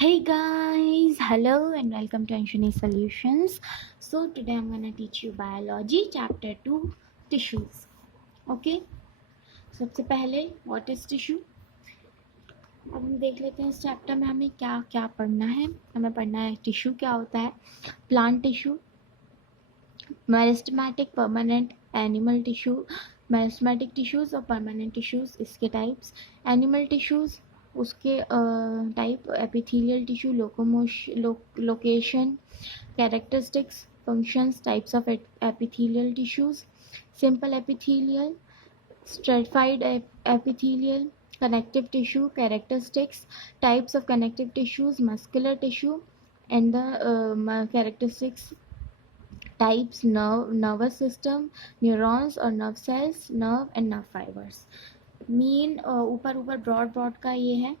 Hey guys, hello and welcome to Anshuni Solutions. So today I'm gonna teach you biology chapter 2 tissues. Okay, सबसे पहले what is tissue? अब हम देख लेते हैं इस चैप्टर में हमें क्या क्या पढ़ना है. हमें पढ़ना है टिश्यू क्या होता है, plant tissue, meristematic, permanent, animal tissue, meristematic tissues और परमानेंट टिश्यूज इसके टाइप्स, एनिमल टिश्यूज उसके type, epithelial tissue, location, characteristics, functions, types of epithelial tissues, simple epithelial, stratified epithelial, connective tissue, characteristics, types of connective tissues, muscular tissue, and the characteristics, types, nervous system, neurons और nerve cells, nerve and nerve fibers. Main ऊपर ऊपर broad का ये है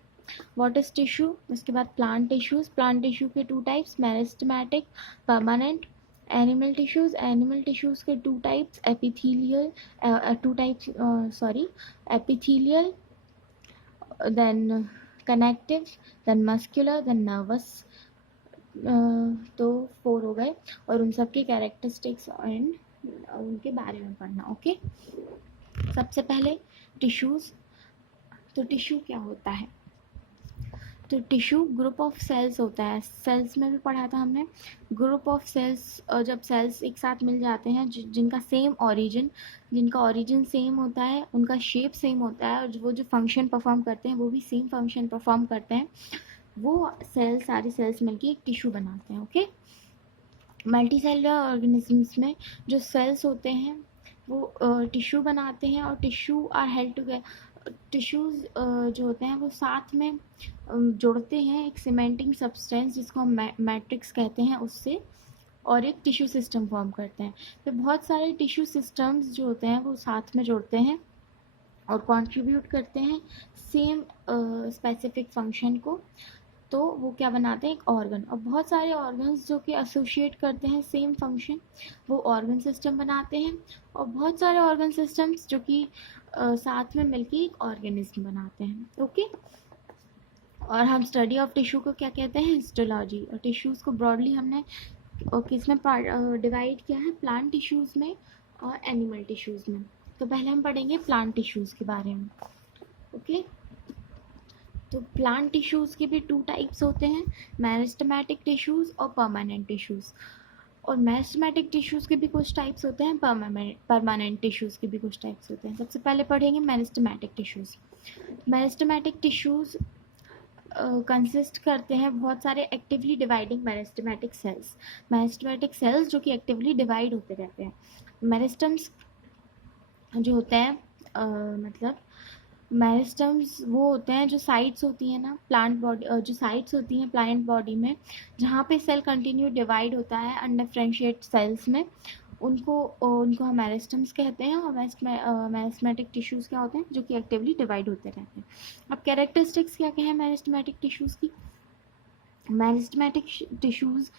what is tissue. उसके बाद plant tissues. Plant tissue के two types, meristematic, permanent. Animal tissues के two types, epithelial, epithelial, then connective, then muscular, then nervous. तो 4 हो गए और उन सब के कैरेक्टरिस्टिक्स एंड उनके बारे में पढ़ना. ओके, सबसे पहले टिश्यूज. तो टिश्यू क्या होता है? तो टिश्यू ग्रुप ऑफ सेल्स होता है. सेल्स में भी पढ़ा था हमने. ग्रुप ऑफ सेल्स, जब सेल्स एक साथ मिल जाते हैं जिनका ओरिजिन सेम होता है, उनका शेप सेम होता है और वो जो फंक्शन परफॉर्म करते हैं वो भी सेम फंक्शन परफॉर्म करते हैं, वो सारी सेल्स मिलके एक टिश्यू बनाते हैं. ओके, मल्टी सेलुलर ऑर्गेनिजम्स में जो सेल्स होते हैं वो टिश्यू बनाते हैं और tissue are held together. Tissues जो होते हैं वो साथ में जोड़ते हैं एक सीमेंटिंग सब्सटेंस जिसको हम मैट्रिक्स कहते हैं उससे, और एक टिश्यू सिस्टम फॉर्म करते हैं. फिर बहुत सारे टिश्यू सिस्टम्स जो होते हैं वो साथ में जोड़ते हैं और कंट्रीब्यूट करते हैं सेम स्पेसिफिक फंक्शन को. तो वो क्या बनाते हैं, एक ऑर्गन. और बहुत सारे ऑर्गन्स जो कि एसोशिएट करते हैं सेम फंक्शन, वो ऑर्गन सिस्टम बनाते हैं. और बहुत सारे ऑर्गन सिस्टम्स जो कि साथ में मिलके एक ऑर्गेनिज्म बनाते हैं. ओके, और हम स्टडी ऑफ टिश्यू को क्या कहते हैं, हिस्टोलॉजी. और टिश्यूज़ को ब्रॉडली हमने किस में डिवाइड किया है, प्लांट टिश्यूज़ में और एनिमल टिश्यूज़ में. तो पहले हम पढ़ेंगे प्लांट टिश्यूज़ के बारे में. ओके, तो प्लांट टिश्यूज़ के भी टू टाइप्स होते हैं, मेरिस्टेमेटिक टिश्यूज़ और परमानेंट टिश्यूज़. और मेरिस्टेमेटिक टिश्यूज़ के भी कुछ टाइप्स होते हैं, परमानेंट टिश्यूज़ के भी कुछ टाइप्स होते हैं. सबसे पहले पढ़ेंगे meristematic tissues. Meristematic tissues consist करते हैं बहुत सारे actively dividing meristematic cells. Meristematic cells जो कि एक्टिवली डिवाइड होते रहते हैं. मेरिस्टम्स जो होते हैं मतलब मेरिस्टम्स वो होते हैं जो साइट्स होती हैं ना प्लांट बॉडी, जो साइट्स होती हैं प्लांट बॉडी में जहाँ पे सेल कंटिन्यू डिवाइड होता है अनडिफरेंशिएट सेल्स में, उनको हम मेरिस्टम्स कहते हैं. और मेरिस्टेमेटिक टिश्यूज़ क्या होते हैं, जो कि एक्टिवली डिवाइड होते रहते हैं. अब कैरेक्टरिस्टिक्स क्या क्या है मेरिस्टेमेटिक टिश्यूज़ की. मेरिस्टेमेटिक टिश्यूज़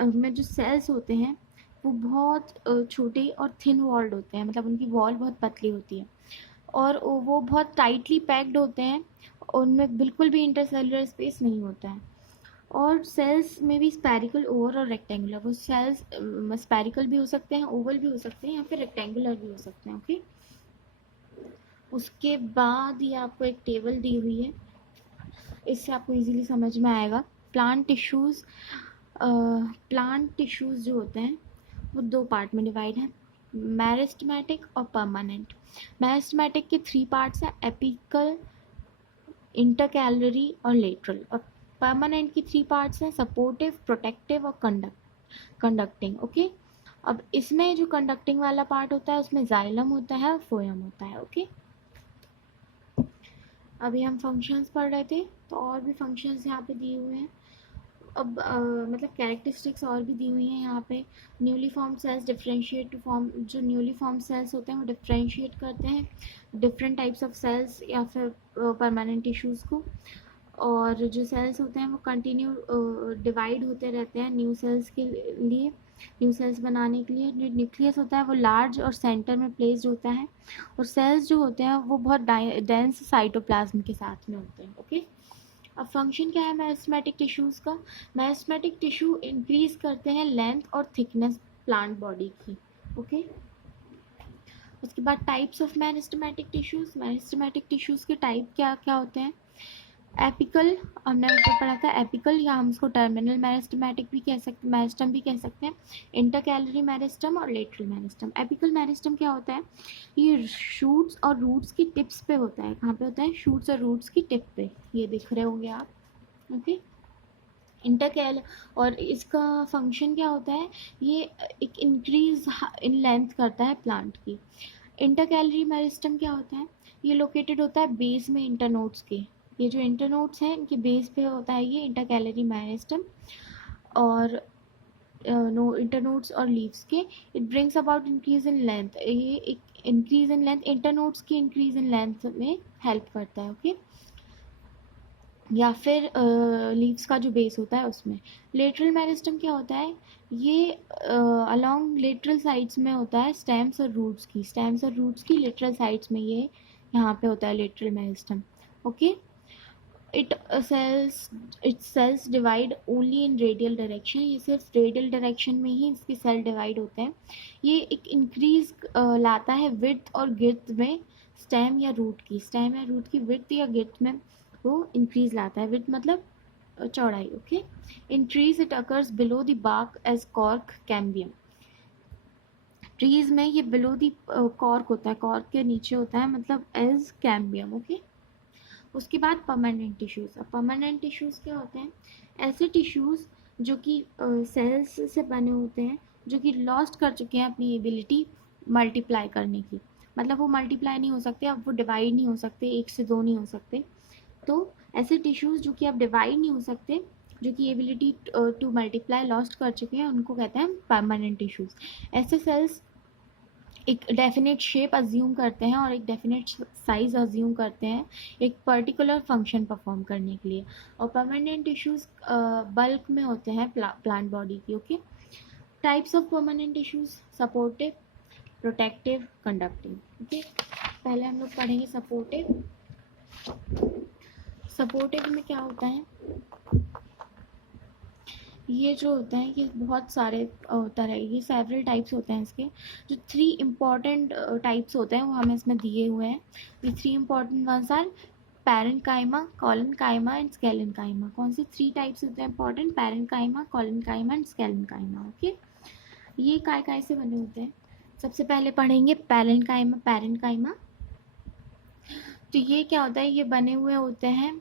में जो सेल्स होते हैं वो बहुत छोटे और थिन वॉल्ड होते हैं, मतलब उनकी वॉल बहुत पतली होती है और वो बहुत टाइटली पैक्ड होते हैं. उनमें बिल्कुल भी इंटरसेलुलर स्पेस नहीं होता है. और सेल्स में भी स्पेरिकल, ओवल और रेक्टेंगुलर. वो सेल्स स्पेरिकल भी हो सकते हैं, ओवल भी हो सकते हैं या फिर रेक्टेंगुलर भी हो सकते हैं. ओके, उसके बाद ये आपको एक टेबल दी हुई है, इससे आपको इजीली समझ में आएगा. प्लांट टिश्यूज़ जो होते हैं वो 2 पार्ट में डिवाइड हैं, मेरिस्टेमेटिक और परमानेंट. मेरिस्टेमेटिक के 3 पार्ट्स हैं, एपिकल, इंटरकैलरी और लेटरल. और परमानेंट की 3 पार्ट्स हैं, सपोर्टिव, प्रोटेक्टिव और कंडक्टिंग. ओके, अब इसमें जो कंडक्टिंग वाला पार्ट होता है उसमें जाइलम होता है और फ्लोएम होता है. ओके, अभी हम फंक्शंस पढ़ रहे थे तो और भी फंक्शंस यहाँ पे दिए हुए हैं. अब मतलब कैरेक्टरिस्टिक्स और भी दी हुई हैं यहाँ पे. Newly form cells differentiate to form. जो न्यूली फॉर्म सेल्स होते हैं वो डिफरेंशिएट करते हैं डिफरेंट टाइप्स ऑफ सेल्स या फिर परमानेंट टिश्यूज़ को. और जो सेल्स होते हैं वो कंटिन्यू डिवाइड होते रहते हैं न्यू सेल्स के लिए, न्यू सेल्स बनाने के लिए. जो न्यूक्लियस होता है वो लार्ज और सेंटर में प्लेस्ड होता है. और सेल्स जो होते हैं वो बहुत डेंस साइटोप्लाज्म के साथ में होते हैं. ओके, अब फंक्शन क्या है मेरिस्टेमेटिक टिश्यूज़ का? मेरिस्टेमेटिक टिश्यू इंक्रीज करते हैं लेंथ और थिकनेस प्लांट बॉडी की। ओके, उसके बाद types of meristematic tissues. Meristematic tissues के टाइप क्या क्या होते हैं? एपिकल, हमने ऊपर पढ़ा था एपिकल, या हम इसको टर्मिनल मेरिस्टेमेटिक भी कह सकते, मेरिस्टम भी कह सकते हैं, इंटरकैलरी मेरिस्टम और लेटरल मेरिस्टम। एपिकल मेरिस्टम क्या होता है? ये शूट्स और रूट्स की टिप्स पे होता है। कहाँ पे होता है? शूट्स और रूट्स की टिप पे, ये दिख रहे होंगे आप। ओके, इंटरकैल, और इसका फंक्शन क्या होता है? ये एक इंक्रीज इन लेंथ करता है प्लांट की। इंटरकैलरी मेरिस्टम क्या होता है? ये लोकेटेड होता है बेस में इंटरनोड्स के। ये जो इंटरनोड्स हैं इनके बेस पे होता है ये इंटरकैलरी मेरिस्टम, और नो इंटरनोड्स और लीव्स के। It brings about increase in length, ये एक इंक्रीज इन लेंथ, इंटरनोड्स की इंक्रीज इन लेंथ में हेल्प करता है। ओके, या फिर लीव्स का जो बेस होता है उसमें। लेटरल मेरिस्टम क्या होता है? ये अलोंग लेटरल साइड्स में होता है, स्टेम्स और रूट्स की लेटरल साइड्स में ये यहाँ पे होता है lateral meristem. Okay, it cells divide only in radial direction, ये सिर्फ रेडियल डायरेक्शन में ही इसके सेल डिवाइड होते हैं। ये एक इंक्रीज लाता है विड्थ और गिर्थ में स्टेम या रूट की विड्थ या गिर्थ में वो इंक्रीज लाता है। विड्थ मतलब चौड़ाई। Okay, in trees it occurs below the bark as cork cambium. Trees में ये बिलो द कॉर्क होता है, कॉर्क के नीचे होता है, मतलब एज कैम्बियम। ओके, उसके बाद परमानेंट टिश्यूज़। अब परमानेंट टिश्यूज़ क्या होते हैं? ऐसे टिश्यूज़ जो कि सेल्स से बने होते हैं, जो कि लॉस्ट कर चुके हैं अपनी एबिलिटी मल्टीप्लाई करने की, मतलब वो मल्टीप्लाई नहीं हो सकते, अब वो डिवाइड नहीं हो सकते, 1 से 2 नहीं हो सकते। तो ऐसे टिश्यूज़ जो कि अब डिवाइड नहीं हो सकते, जो कि एबिलिटी टू मल्टीप्लाई लॉस्ट कर चुके हैं, उनको कहते हैं परमानेंट टिश्यूज़। ऐसे सेल्स एक डेफिनेट शेप अज्यूम करते हैं और एक डेफिनेट साइज अज्यूम करते हैं एक पर्टिकुलर फंक्शन परफॉर्म करने के लिए, और परमानेंट टिश्यूज़ बल्क में होते हैं प्लांट बॉडी की। Okay, types of permanent tissues: supportive, protective, conductive. Okay, पहले हम लोग पढ़ेंगे सपोर्टिव। सपोर्टिव में क्या होता है? ये जो होता है ये बहुत सारे तरह, ये सेवरल टाइप्स होते हैं इसके। जो 3 इम्पॉर्टेंट टाइप्स होते हैं वो हमें इसमें दिए हुए हैं। ये 3 important ones are parenchyma, collenchyma and sclerenchyma. कौन से 3 टाइप्स होते हैं important? Parenchyma, collenchyma and sclerenchyma. Okay, ये काय से बने होते हैं? सबसे पहले पढ़ेंगे पैरेन्काइमा। तो ये क्या होता है? ये बने हुए होते हैं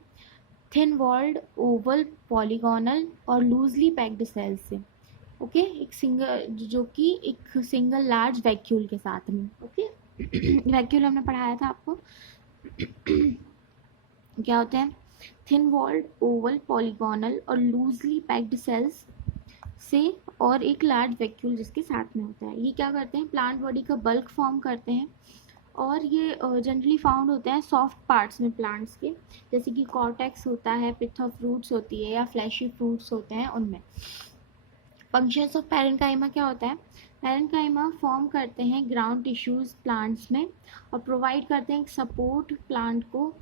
थिन वॉल्ड, ओवल, पॉलीगोनल और लूजली पैक्ड सेल से। ओके, एक सिंगल, जो कि एक सिंगल लार्ज वैक्यूल के साथ में। ओके, वैक्यूल हमने पढ़ाया था आपको। क्या होते हैं? थिन वॉल्ड, ओवल, पॉलीगोनल और लूजली पैक्ड सेल्स से, और एक लार्ज वैक्यूल जिसके साथ में होता है। ये क्या करते हैं? प्लांट बॉडी का बल्क फॉर्म करते हैं, और ये जनरली फाउंड होते हैं सॉफ्ट पार्ट्स में प्लांट्स के, जैसे कि कॉर्टेक्स होता है, पिथ ऑफ फ्रूट्स होती है, या फ्लैशी फ्रूट्स होते हैं उनमें। फंक्शंस ऑफ पैरेन्काइमा क्या होता है? पैरेन्काइमा फॉर्म करते हैं ग्राउंड टिश्यूज प्लांट्स में, और प्रोवाइड करते हैं सपोर्ट प्लांट को,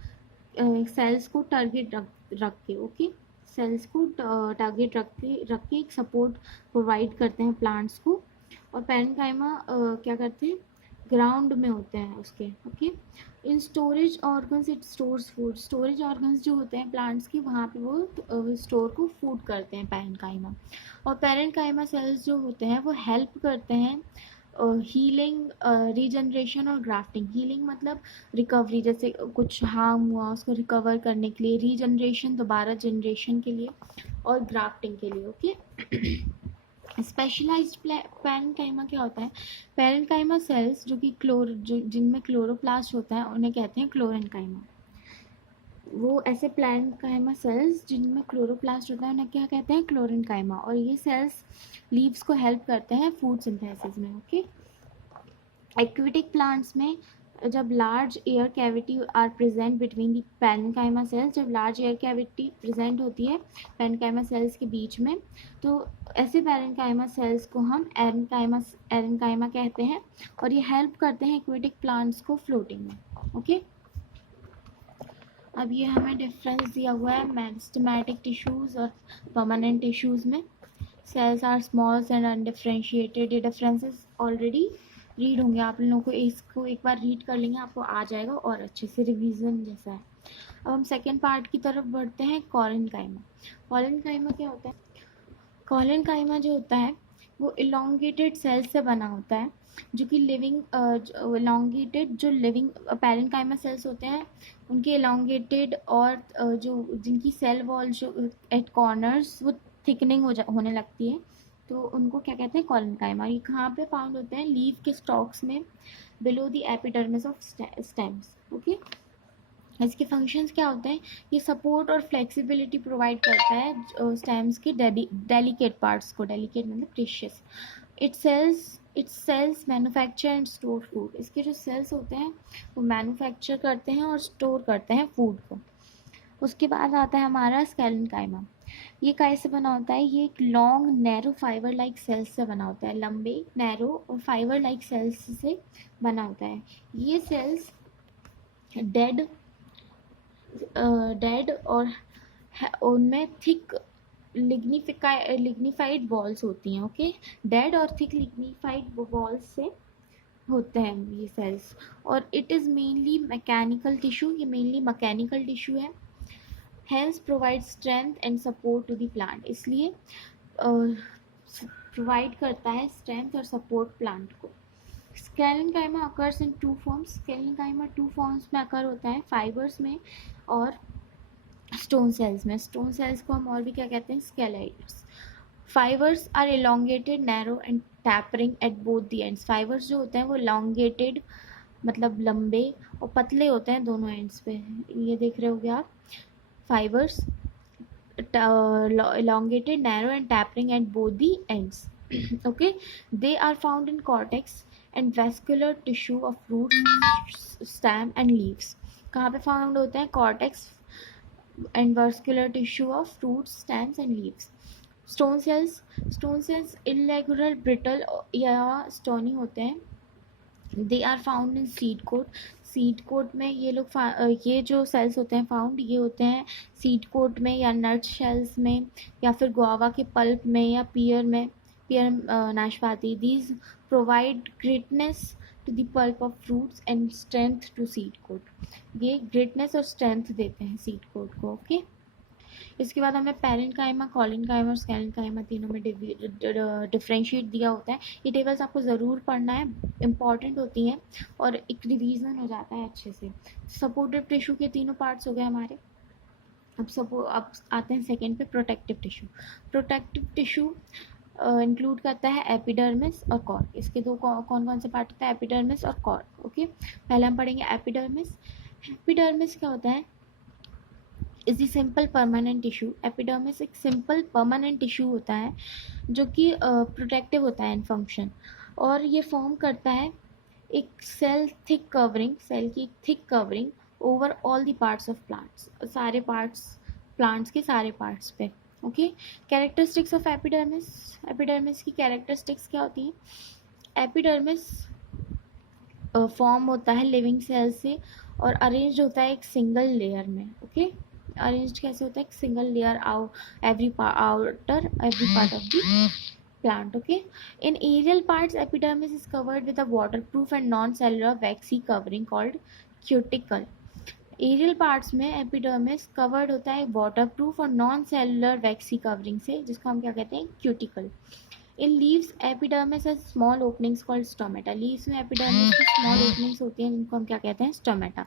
सेल्स को टारगेट रख के। ओके, सेल्स को टारगेट रख के एक सपोर्ट प्रोवाइड करते हैं प्लांट्स को। और पैरेन्काइमा क्या करते हैं? ग्राउंड में होते हैं उसके। Okay, in storage organs it stores food. Storage organs जो होते हैं प्लांट्स के, वहाँ पे वो स्टोर को फूड करते हैं पैरेन्काइमा। और पैरेन्काइमा सेल्स जो होते हैं वो हेल्प करते हैं हीलिंग, रीजनरेशन और ग्राफ्टिंग। हीलिंग मतलब रिकवरी, जैसे कुछ हार्म हुआ उसको रिकवर करने के लिए, रीजनरेशन दोबारा जनरेशन के लिए, और ग्राफ्टिंग के लिए। ओके, स्पेशलाइज्ड पैरेन्काइमा क्या होता है? पैरेन्काइमा सेल्स जो कि जिनमें क्लोरोप्लास्ट होता है उन्हें कहते हैं क्लोरेन्काइमा। वो ऐसे पैरेन्काइमा सेल्स जिनमें क्लोरोप्लास्ट होता है उन्हें क्या कहते हैं? क्लोरेन्काइमा। और ये सेल्स लीव्स को हेल्प करते हैं फूड सिंथेसिस में। ओके, एक्वेटिक प्लांट्स में जब large air cavity are present between the parenchyma cells, जब लार्ज एयर कैविटी प्रेजेंट होती है पैरेन्काइमा सेल्स के बीच में, तो ऐसे पैरेन्काइमा सेल्स को हम एरेन्काइमा कहते हैं, और ये हेल्प करते हैं एक्वेटिक प्लांट्स को फ्लोटिंग में। ओके, अब ये हमें डिफरेंस दिया हुआ है मेरिस्टेमेटिक टिश्यूज़ और परमानेंट टिश्यूज़ में। Cells are small and undifferentiated. ये डिफरेंसेस ऑलरेडी रीड होंगे, आप लोगों को इसको एक बार रीड कर लेंगे आपको आ जाएगा और अच्छे से रिवीजन जैसा है। अब हम सेकेंड पार्ट की तरफ बढ़ते हैं, कॉलेनकाइमा। कॉलेनकाइमा क्या होता है? कॉलेनकाइमा जो होता है वो इलोंगेटेड सेल से बना होता है, जो कि लिविंग इलोंगेटेड जो लिविंग पैरेन्काइमा सेल्स होते हैं उनके इलोंगेटेड और जो जिनकी सेल वॉल जो एट कॉर्नर्स वो थिकनिंग होने लगती है, तो उनको क्या कहते हैं? कॉलेनकाइमा। ये कहाँ पे फाउंड होते हैं? लीफ के स्टॉक्स में, below the epidermis of stems. Okay, इसके फंक्शंस क्या होते हैं? ये सपोर्ट और फ्लेक्सिबिलिटी प्रोवाइड करता है स्टेम्स के डेलिकेट पार्ट्स को। डेलिकेट मतलब precious. It cells manufacture and store food. इसके जो सेल्स होते हैं वो मैन्युफैक्चर करते हैं और स्टोर करते हैं फूड को। उसके बाद आता है हमारा स्केलेनकाइमा। ये कैसे बना होता है? ये एक long narrow fiber like cells से बना होता है, लंबे नैरो और फाइबर लाइक सेल्स से बना होता है। ये सेल्स डेड और उनमें थिक लिग्निफाइड वॉल्स होती हैं। ओके, डेड और थिक लिग्निफाइड वॉल्स से होते हैं ये सेल्स। और it is mainly mechanical tissue, ये मेनली मैकेनिकल टिश्यू है। Hence provide strength and support to the plant, इसलिए प्रोवाइड करता है स्ट्रेंथ और सपोर्ट प्लांट को। Sclerenchyma occurs in two forms. Sclerenchyma two forms में अकर होता है, फाइबर्स में और स्टोन सेल्स में। स्टोन सेल्स को हम और भी क्या कहते हैं? स्केलेट्स। Fibres are elongated, narrow and tapering at both the ends. Fibres जो होते हैं वो elongated मतलब लंबे और पतले होते हैं दोनों एंड्स पे। ये देख रहे होगे आप, fibres elongated, narrow and tapering at both the ends. Okay, they are found in cortex and vascular tissue of roots, stem and leaves. कहाँ पे फाउंड होते हैं? Cortex and vascular tissue of roots, stems and leaves. Stone cells irregular, brittle या stony होते हैं। They are found in seed coat. Seed coat में ये लोग ये जो सेल्स होते हैं फाउंड, ये होते हैं सीड कोट में या नट शेल्स में या फिर गुआवा के पल्प में या पियर नाशपाती। These provide grittiness to the pulp of fruits and strength to seed coat. ये ग्रिटनेस और स्ट्रेंथ देते हैं सीड कोट को। ओके, इसके बाद हमें पैरेन्काइमा, कॉलेनकाइमा और स्केलेनकाइमा तीनों में डिफ्रेंशिएट दिया होता है। ये टेबल्स आपको ज़रूर पढ़ना है, इंपॉर्टेंट होती हैं और एक रिवीजन हो जाता है अच्छे से। सपोर्टिव टिश्यू के तीनों पार्ट्स हो गए हमारे। अब आते हैं सेकेंड पे, protective tissue. Protective tissue include करता है एपिडर्मिस और कॉर्क। इसके दो कौन कौन से पार्ट होता है? एपिडर्मिस और कॉर्क। ओके, पहले हम पढ़ेंगे एपिडर्मिस। एपिडर्मिस क्या होता है? Is the simple permanent tissue. Epidermis एक सिंपल परमानेंट टिश्यू होता है जो कि प्रोटेक्टिव होता है इन फंक्शन, और ये फॉर्म करता है एक सेल की thick covering over all the parts of plants, सारे पार्ट्स प्लांट्स के सारे पार्ट्स पे। ओके, कैरेक्टरिस्टिक्स ऑफ एपिडर्मिस की कैरेक्टरिस्टिक्स क्या होती हैं? एपिडर्मिस फॉर्म होता है लिविंग सेल से और अरेंज होता है एक सिंगल लेयर में। ओके, अरेंज्ड कैसे होता है? एक single layer every part of the plant. Okay, in aerial parts epidermis is covered with a waterproof and non-cellular waxy covering called cuticle. Aerial parts में एपिडर्मिस कवर्ड होता है waterproof और non cellular वैक्सी covering से, जिसको हम क्या कहते हैं? Cuticle. In leaves epidermis has small openings called stomata. Leaves में एपिडर्मिस की स्मॉल ओपनिंग्स होती हैं जिनको हम क्या कहते हैं? Stomata.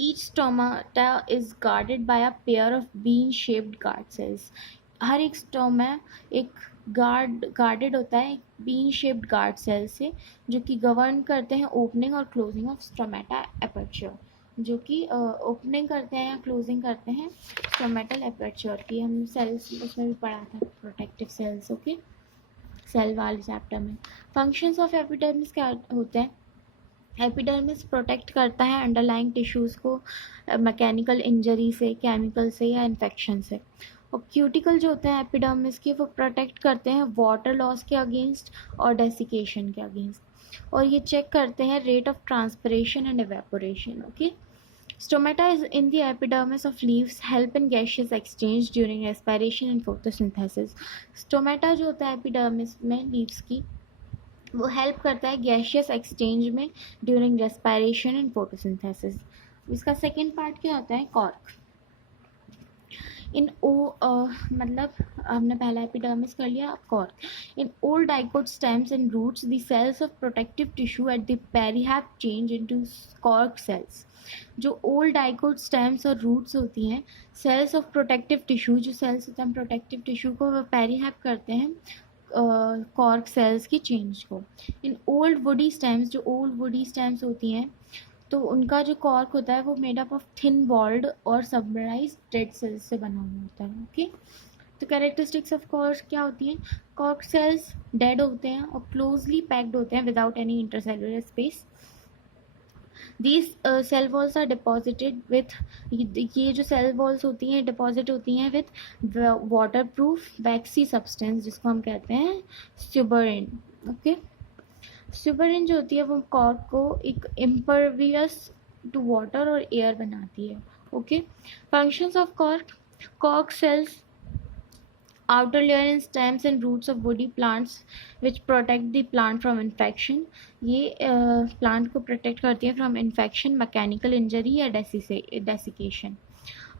Each stomata is guarded by a pair of bean-shaped guard cells. हर एक स्टोमा एक गार्डेड होता है बीन शेप्ड गार्ड सेल से, जो कि गवर्न करते हैं ओपनिंग और क्लोजिंग ऑफ स्टोमेटा एपर्चर, जो कि ओपनिंग करते हैं या क्लोजिंग करते हैं स्टोमेटल एपर्चर की। हम सेल्स उसमें भी पढ़ा था, प्रोटेक्टिव सेल्स। ओके, सेल वाले चैप्टर में। फंक्शंस ऑफ एपिडर्मिस क्या होते हैं? एपिडर्मिस प्रोटेक्ट करता है अंडरलाइंग टिश्यूज़ को मैकेनिकल इंजरी से, केमिकल से या इन्फेक्शन से। और क्यूटिकल जो होते हैं एपिडर्मिस के, वो प्रोटेक्ट करते हैं वाटर लॉस के अगेंस्ट और डेसिकेशन के अगेंस्ट, और ये चेक करते हैं rate of transpiration and evaporation. Okay, Stomata is in the epidermis of leaves, help in gaseous exchange during respiration and photosynthesis. Stomata जो होता है epidermis में leaves की, वो हेल्प करता है गैशियस एक्सचेंज में ड्यूरिंग रेस्पायरेशन एंड फोटोसिंथेसिस. इसका सेकेंड पार्ट क्या होता है? कॉर्क. इन मतलब हमने पहला एपिडर्मिस कर लिया, अब cork. In old dicot stems and roots the cells of protective tissue at the periphery change into cork cells. जो ओल्ड डाइकोट स्टेम्स और रूट्स होती हैं, सेल्स ऑफ प्रोटेक्टिव टिश्यू, जो सेल्स होते हैं प्रोटेक्टिव टिश्यू को, वो पेरीहैप करते हैं कॉर्क सेल्स की चेंज को. इन ओल्ड वुडी स्टेम्स, जो ओल्ड वुडी स्टेम्स होती हैं, तो उनका जो कॉर्क होता है वो made up of thin walled और सबमराइज डेड सेल्स से बना हुआ होता है. ओके, तो कैरेक्टरिस्टिक्स ऑफ कॉर्क क्या होती हैं? कॉर्क सेल्स डेड होते हैं और क्लोजली पैक्ड होते हैं without any intercellular space. These cell walls are deposited with, ये जो सेल वॉल्स होती हैं डिपॉजिट होती हैं with water proof vaccine substance, जिसको हम कहते हैं सुबरिन. ओके, सुबरिन जो होती है वो कॉर्क को एक इम्परवियस टू वाटर और एयर बनाती है. Okay, functions of cork. Cork cells outer layer in stems and roots of woody plants which protect the plant from infection. ये plant को protect करती है from infection, mechanical injury या desiccation.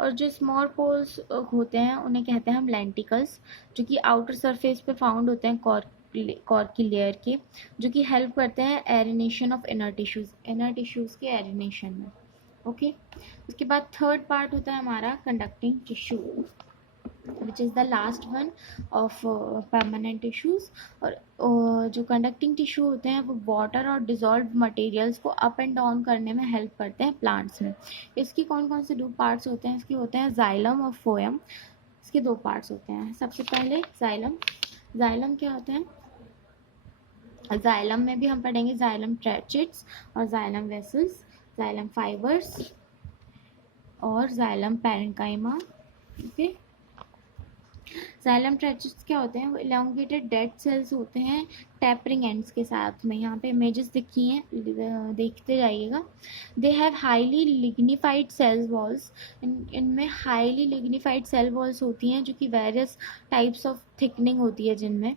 और जो small poles होते हैं उन्हें कहते हैं हम lenticles, जो कि outer surface पे found होते हैं कॉर्क की लेयर के, जो कि हेल्प करते हैं एरिनेशन ऑफ इनर टिश्यूज़ के एरिनेशन में. ओके, उसके बाद थर्ड पार्ट होता है हमारा conducting tissue, which is the last one of permanent tissues. और जो कंडक्टिंग टिश्यू होते हैं वो वाटर और डिजॉल्व मटेरियल्स को अप एंड डाउन करने में हेल्प करते हैं प्लांट्स में. इसकी कौन कौन से दो पार्ट्स होते हैं? इसके होते हैं जाइलम और फोएम. इसके दो पार्ट्स होते हैं. सबसे पहले जाइलम. जाइलम क्या होते हैं? जाइलम में भी हम पढ़ेंगे जाइलम ट्रैचेट्स और जाइलम वेसल्स, जाइलम फाइबर्स और जाइलम पैरेन्काइमा. ओके, जाइलम ट्रैचेट्स क्या होते हैं? वो इलोंगेटेड डेड सेल्स होते हैं टैपरिंग एंड्स के साथ में. यहाँ पे इमेजेस दिखी हैं, देखते जाइएगा. They have highly lignified cell walls. इनमें हाईली लिग्निफाइड सेल वॉल्स होती हैं जो कि वेरियस टाइप्स ऑफ थिकनिंग होती है जिनमें.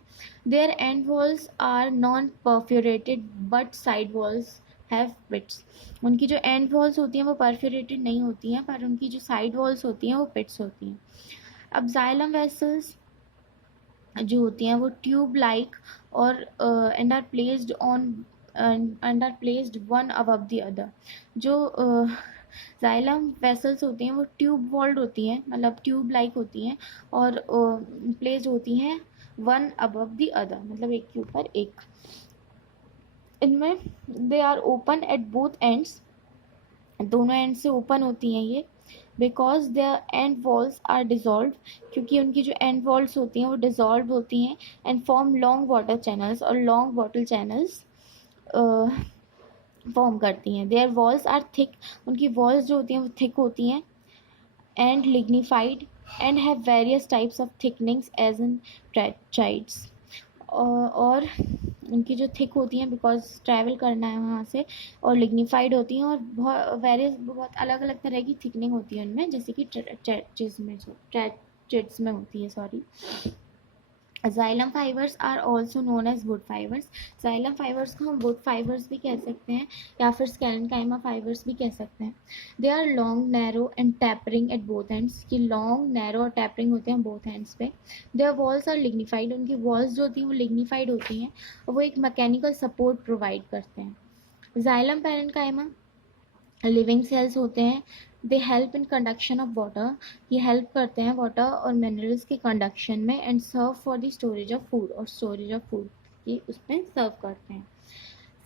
Their end walls are non perforated but side walls have pits. उनकी जो एंड वॉल्स होती हैं वो परफ्यूरेटेड नहीं होती हैं, पर उनकी जो साइड वॉल्स होती हैं वो पिट्स होती हैं. अब जाइलम वेसल्स जो होती हैं वो ट्यूब लाइक और and are placed one above the other. जो जाइलम वेसल्स होती हैं वो ट्यूब वॉल्ड होती हैं, मतलब ट्यूब लाइक होती हैं और प्लेस्ड होती हैं वन अबव द अदर, मतलब एक के ऊपर एक. इनमें they are open at both ends, दोनों एंड से ओपन होती हैं ये. Because the end walls are dissolve, क्योंकि उनकी जो एंड वॉल्स होती हैं वो डिजॉल्व होती हैं and form long water channels, और लॉन्ग वाटर चैनल्स फॉर्म करती हैं. देयर वॉल्स आर थिक, उनकी वॉल्स जो होती हैं वो थिक होती हैं and lignified and have various types of thickenings as in tracheids. और उनकी जो थिक होती हैं बिकॉज ट्रैवल करना है वहाँ से, और लिग्निफाइड होती हैं और बहुत अलग अलग तरह की थिकनिंग होती है उनमें, जैसे कि ट्रैचेट्स में होती है. Sorry. Xylem fibers are also known as wood fibers. Xylem fibers को हम वुड फाइबर्स भी कह सकते हैं या फिर स्कैलेनकाइमा फाइबर्स भी कह सकते हैं. They are long, narrow and tapering at both ends, की लॉन्ग, नैरो और टैपरिंग होते हैं बोथ एंड्स पे. देयर वॉल्स आर लिग्निफाइड, उनकी वॉल्स जो होती हैं वो लिग्निफाइड होती हैं और वो एक मैकेनिकल सपोर्ट प्रोवाइड करते हैं. जाइलम पैरेन्काइमा लिविंग सेल्स होते हैं. They help in conduction of water, ये हेल्प करते हैं वाटर और मिनरल्स के कंडक्शन में and serve for the storage of food, और स्टोरेज ऑफ फूड ये उसमें सर्व करते हैं.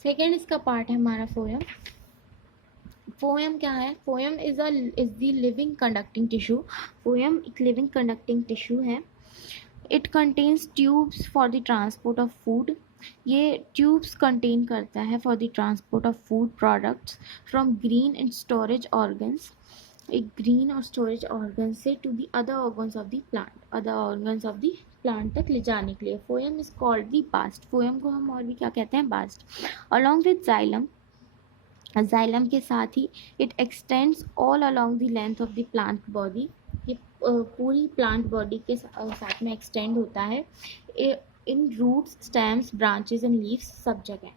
सेकेंड इसका पार्ट है हमारा फोएम. फोएम क्या है? Phloem is the living conducting tissue. Phloem एक लिविंग कंडक्टिंग टिश्यू है. It contains tubes for the transport of food. ये ट्यूब्स कंटेन करता है for the transport of food products from green and storage organs, एक green और storage organ से to the other organs of the plant, other organs of the plant तक ले जाने के लिए. Phloem is called the bast. Phloem को हम और भी क्या कहते हैं? Bast. Along with xylem, xylem के साथ ही it extends all along the length of the plant body, ये पूरी प्लांट बॉडी के साथ में एक्सटेंड होता है, in roots, stems, branches and leaves, सब जगह।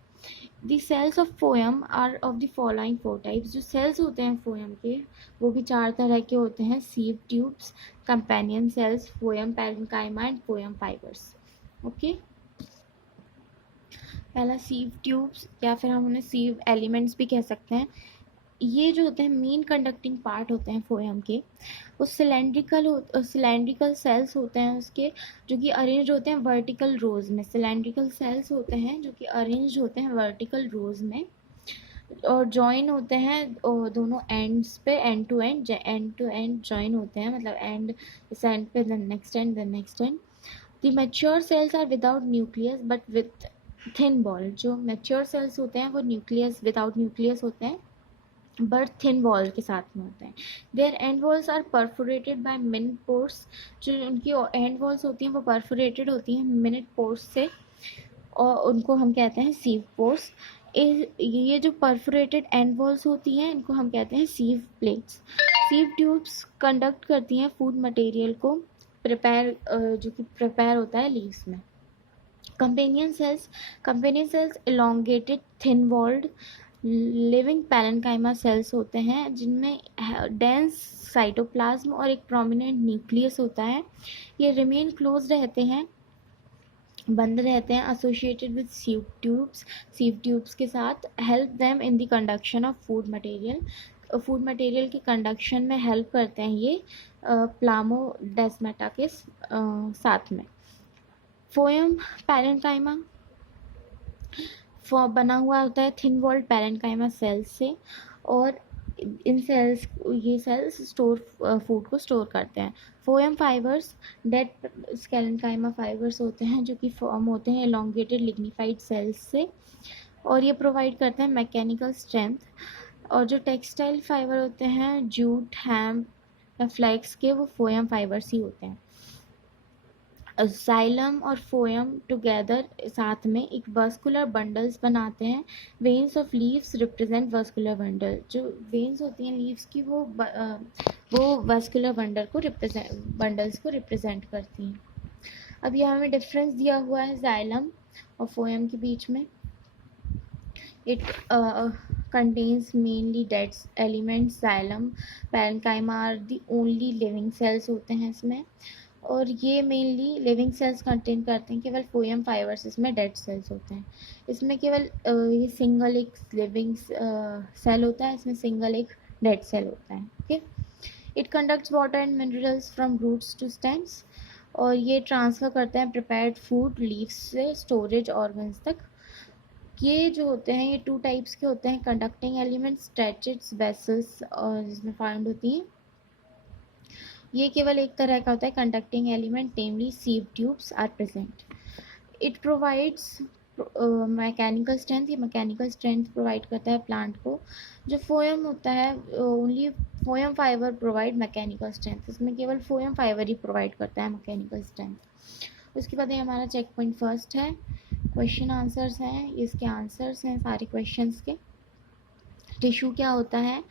The cells of phloem are of the following 4 types, जो सेल्स होते हैं फोयम के वो भी 4 तरह के होते हैं: sieve tubes, companion cells, phloem parenchyma and phloem fibres. Okay, पहला सीव ट्यूब्स, या फिर हम उन्हें सीव एलिमेंट्स भी कह सकते हैं। ये जो होते हैं मेन कंडक्टिंग पार्ट होते हैं फोयम के, वो सिलेंड्रिकल सेल्स होते हैं उसके, जो कि अरेंज होते हैं वर्टिकल रोज में। सिलेंड्रिकल सेल्स होते हैं जो कि अरेंज होते हैं वर्टिकल रोज में, और जॉइन होते हैं दोनों एंड्स पे, एंड टू एंड जॉइन होते हैं, मतलब एंड इस एंड पे then next end then next end. The mature cells are without nucleus but with thin wall. जो मैच्योर सेल्स होते हैं वो न्यूक्लियस विदाउट न्यूक्लियस होते हैं बट थिन वॉल के साथ में होते हैं। Their end walls are perforated by minute pores, जो उनकी एंड वॉल्स होती हैं वो परफोरेटेड होती हैं मिनट पोर्स से, और उनको हम कहते हैं सीव पोर्स। ये जो परफोरेटेड एंड वॉल्स होती हैं इनको हम कहते हैं सीव प्लेट्स। सीव ट्यूब्स कंडक्ट करती हैं फूड मटेरियल को प्रिपेयर, जो कि प्रिपेयर होता है लीव्स में। Companion cells elongated thin walled living parenchyma cells होते हैं जिनमें डेंस साइटोप्लाज्म और एक प्रोमिनेंट न्यूक्लियस होता है। ये रिमेन क्लोज रहते हैं, बंद रहते हैं, एसोसिएटेड विद सीव ट्यूब्स के साथ। Help them in the conduction of food material के कंडक्शन में हेल्प करते हैं ये प्लामोडेस्माटा के साथ में। फोयम पैरेन्काइमा बना हुआ होता है थिन वॉल्ड पैरेन्काइमा सेल्स से, और ये सेल्स फूड को स्टोर करते हैं। फोयम फाइबर्स डेड स्केलेन्काइमा फाइबर्स होते हैं जो कि फॉर्म होते हैं एलोंगेटेड लिग्निफाइड सेल्स से, और ये प्रोवाइड करते हैं मैकेनिकल स्ट्रेंथ। और जो टेक्सटाइल फाइबर होते हैं जूट, हेम्प या फ्लैक्स के, वो फोयम फाइबर्स ही होते हैं। जाइलम और फोयम टुगेदर साथ में एक वस्कुलर बंडल्स बनाते हैं। Veins of leaves represent vascular bundle, जो वेन्स होती हैं लीव्स की वो वस्कुलर बंडल्स को रिप्रेजेंट करती हैं। अब यहाँ हमें डिफरेंस दिया हुआ है जाइलम और फोयम के बीच में। It contains mainly dead elements. Xylem, parenchyma are the only living cells होते हैं इसमें, और ये मेनली लिविंग सेल्स कंटेन करते हैं। केवल फोयम फाइबर्स इसमें डेड सेल्स होते हैं। इसमें केवल ये सिंगल एक लिविंग सेल होता है, इसमें सिंगल एक डेड सेल होता है। Okay, it conducts water and minerals from roots to stems, और ये ट्रांसफ़र करते हैं प्रिपेयर्ड फूड लीव्स से स्टोरेज ऑर्गन्स तक। ये जो होते हैं ये 2 टाइप्स के होते हैं: कंडक्टिंग एलिमेंट्स, स्ट्रेचेड वेसल्स, और जिसमें फाउंड होती हैं। ये केवल एक तरह का होता है conducting element, namely sieve tubes are present. It provides mechanical strength, ये मैकेनिकल स्ट्रेंथ प्रोवाइड करता है प्लांट को। जो फोयम होता है only phloem fibre provide mechanical strength, इसमें केवल फोयम फाइबर ही प्रोवाइड करता है मैकेनिकल स्ट्रेंथ। उसके बाद ये हमारा चेक पॉइंट फर्स्ट है, क्वेश्चन आंसर्स हैं, इसके आंसर्स हैं सारे क्वेश्चंस के। टिश्यू क्या होता है?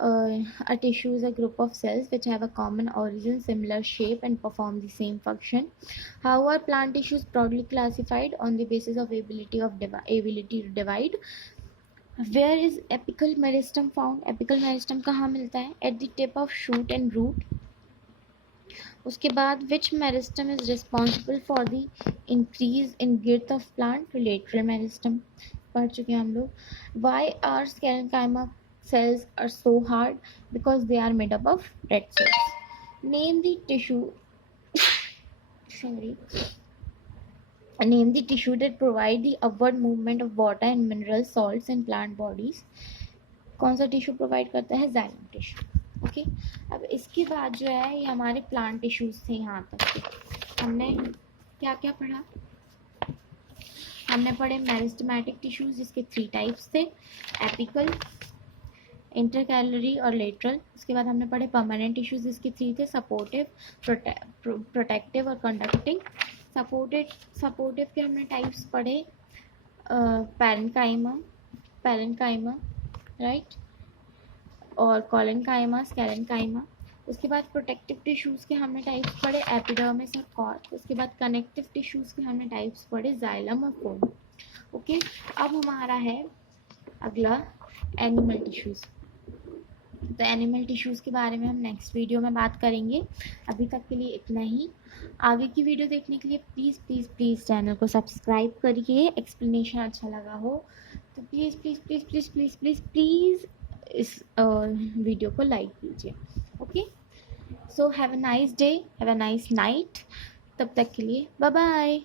A tissue is a group of cells which have a common origin, similar shape and perform the same function. How are plant tissues broadly classified? On the basis of ability to divide. Where is apical meristem found? Apical meristem कहाँ मिलता है? At the tip of shoot and root. उसके बाद which meristem is responsible for the increase in girth of plant? Lateral meristem पढ़ चुके हैं हम लोग। Why are sclerenchyma cells are so hard? Because they are made up of red cells. Name the tissue that provide the upward movement of water and mineral salts in plant bodies. कौन सा tissue provide करता है? Xylem tissue. Okay, अब इसके बाद जो है ये हमारे प्लांट टिश्यूज थे। यहाँ तक के हमने क्या क्या पढ़ा? हमने पढ़े मेरिस्टेमेटिक टिश्यूज जिसके 3 टाइप्स थे, एपिकल, इंटरकैलरी और लेटरल। उसके बाद हमने पढ़े परमानेंट टिश्यूज जिसके 3 थे, सपोर्टिव, प्रोटेक्टिव और कंडक्टिंग। सपोर्टिव के हमने टाइप्स पढ़े पैरेन्काइमा, राइट, और कॉलेनकाइमा, स्कैलेनकाइमा। उसके बाद प्रोटेक्टिव टिश्यूज़ के हमने टाइप्स पढ़े, एपिडर्मिस और कॉर्ड। उसके बाद कनेक्टिव टिश्यूज़ के हमने टाइप्स पढ़े, जाइलम और कोन। ओके, अब हमारा है अगला एनिमल टिश्यूज़। तो एनिमल टिश्यूज़ के बारे में हम नेक्स्ट वीडियो में बात करेंगे। अभी तक के लिए इतना ही। आगे की वीडियो देखने के लिए प्लीज़ प्लीज़ प्लीज़ चैनल को सब्सक्राइब करिए। एक्सप्लेनेशन अच्छा लगा हो तो please please please please please please please इस वीडियो को लाइक कीजिए। Okay, so have a nice day, have a nice night. तब तक के लिए बाय बाय।